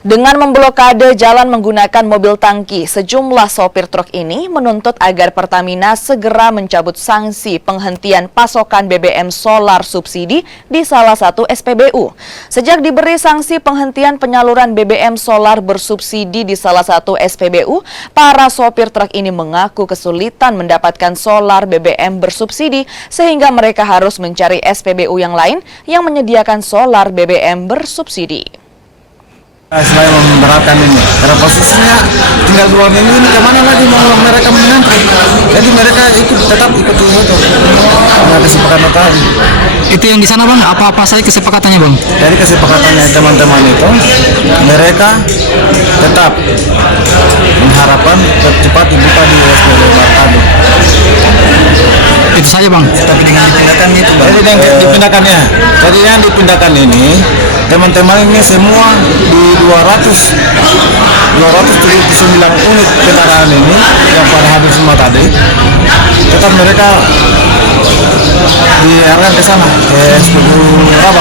Dengan memblokade jalan menggunakan mobil tangki, sejumlah sopir truk ini menuntut agar Pertamina segera mencabut sanksi penghentian pasokan BBM solar subsidi di salah satu SPBU. Sejak diberi sanksi penghentian penyaluran BBM solar bersubsidi di salah satu SPBU, para sopir truk ini mengaku kesulitan mendapatkan solar BBM bersubsidi sehingga mereka harus mencari SPBU yang lain yang menyediakan solar BBM bersubsidi. Selain memberatkan ini, karena posisinya tinggal 2 minggu ini kemana lagi mau mereka mengantri. Jadi mereka tetap ikuti itu. Kesepakatan tadi. Itu yang di sana bang, apa-apa saja kesepakatannya bang? Jadi kesepakatannya teman-teman itu, mereka tetap mengharapkan cepat dibuka di SPBU Martado. Itu saja bang. Tapi dengan dipindahkan itu bang. Jadi yang dipindahkannya, jadi yang dipindahkan ini teman-teman ini semua di 279 unit kendaraan ini yang pada habis semua tadi, tetap mereka diarahkan ke sana ke SPBU Rabat.